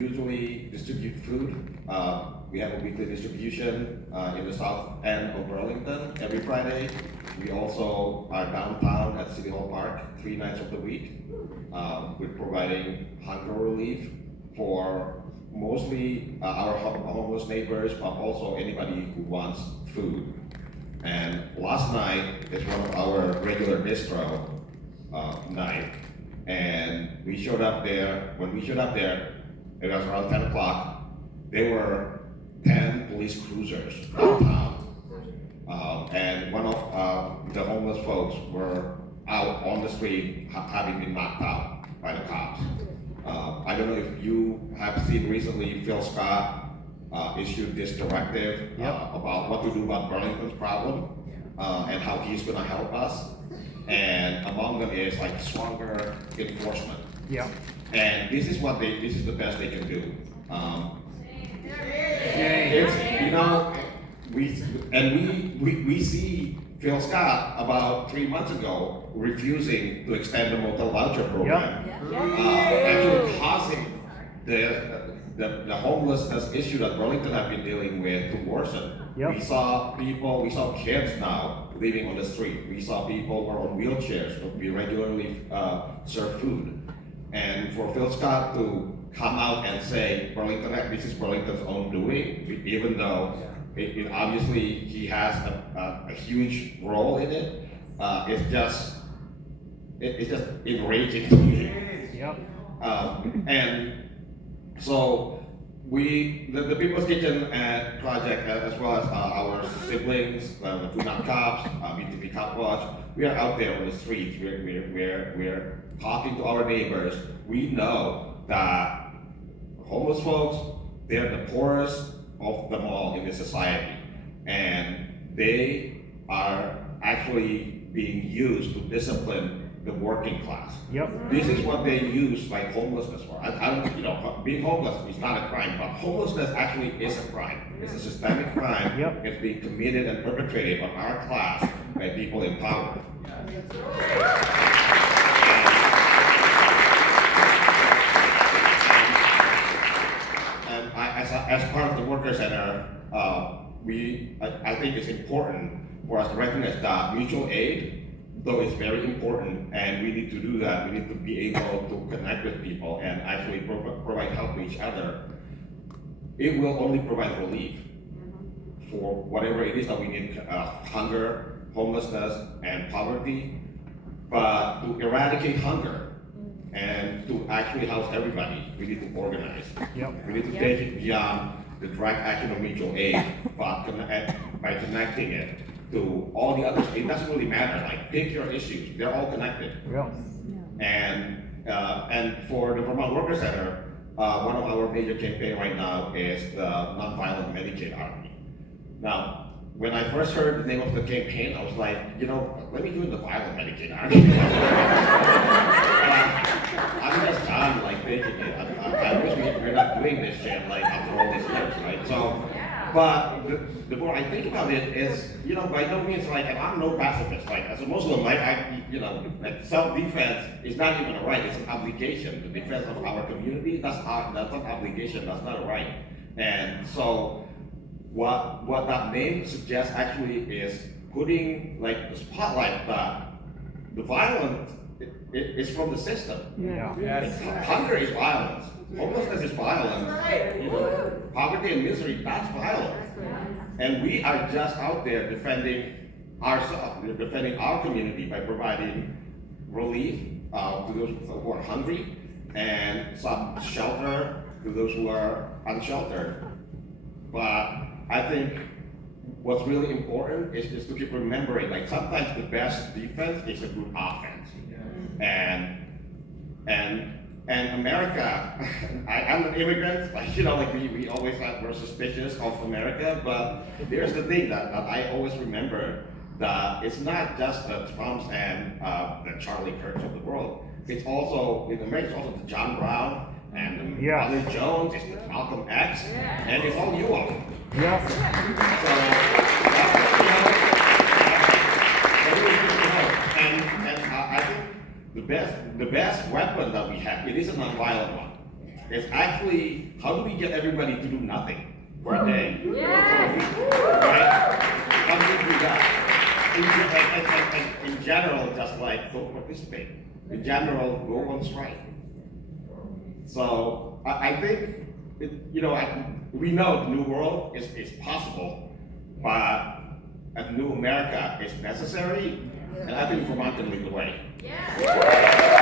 usually distribute food. We have a weekly distribution in the south end of Burlington every Friday. We also are downtown at City Hall Park 3 nights of the week. We're providing hunger relief for mostly our homeless neighbors, but also anybody who wants food. And last night is one of our regular bistro night, and we showed up there. When we showed up there, it was around 10 o'clock. There were 10 police cruisers downtown. And one of the homeless folks were out on the street having been knocked out by the cops. I don't know if you have seen recently, Phil Scott issued this directive about what to do about Burlington's problem and how he's gonna help us. And among them is like stronger enforcement. Yeah. And this is the best they can do. It's, you know, we see Phil Scott about 3 months ago refusing to extend the motel voucher program, actually causing the homelessness issue that Burlington have been dealing with to worsen. Yep. We saw kids now living on the street. We saw people who are on wheelchairs, but we regularly serve food. And for Phil Scott to come out and say this is Burlington's own doing, even though it obviously he has a huge role in it, it's just enraging to me. Yep. And so the People's Kitchen project, as well as our siblings, the Food Not Cops, BTP Cop Watch, we are out there on the streets. We're talking to our neighbors. We know that homeless folks, they're the poorest of them all in this society, and they are actually being used to discipline the working class. Yep. This is what they use like homelessness for. I don't, being homeless is not a crime, but homelessness actually is a crime. It's a systemic crime. Yep. It's being committed and perpetrated on our class by people in power. And as part of the Worker Center, I think it's important for us to recognize that mutual aid, though it's very important, and we need to do that. We need to be able to connect with people and actually provide help to each other. It will only provide relief for whatever it is that we need, hunger, homelessness, and poverty. But to eradicate hunger and to actually house everybody, we need to organize. Yep. We need to take it beyond the direct action of mutual aid, but by connecting it to all the others. It doesn't really matter, like pick your issues, they're all connected. Yep. And for the Vermont Worker Center, one of our major campaign right now is the Nonviolent Medicaid Army. Now, when I first heard the name of the campaign, I was like, let me join the Violent Medicaid Army. I'm just done like taking it. I wish we're not doing this shit like after all these years, right? So, but the more I think about it is, by no means like, and I'm no pacifist. Like as a Muslim, like like self-defense is not even a right; it's an obligation. The defense of our community, that's an obligation. That's not a right. And so, what that name suggests actually is putting like the spotlight that the violence is from the system. Yeah. Yes. Hunger is violence. Homelessness is violence. Poverty and misery, that's violence. And we are just out there defending ourselves. We're defending our community by providing relief to those who are hungry and some shelter to those who are unsheltered. But I think what's really important is just to keep remembering, like sometimes the best defense is a good offense. And America, I'm an immigrant, we always we're suspicious of America, but here's the thing that I always remember, that it's not just the Trumps and the Charlie Kirks of the world. It's also, in America, it's also the John Brown and the Ronald Jones, it's the Malcolm X, and it's all you all. Yep. And I think the best weapon that we have, it is a nonviolent one. It's actually, how do we get everybody to do nothing for a day? Yes. Right? How do we do that? In general, just like don't participate. In general, go on strike. So I think, we know the new world is possible, but a new America is necessary, and I think Vermont can lead the way. Yeah.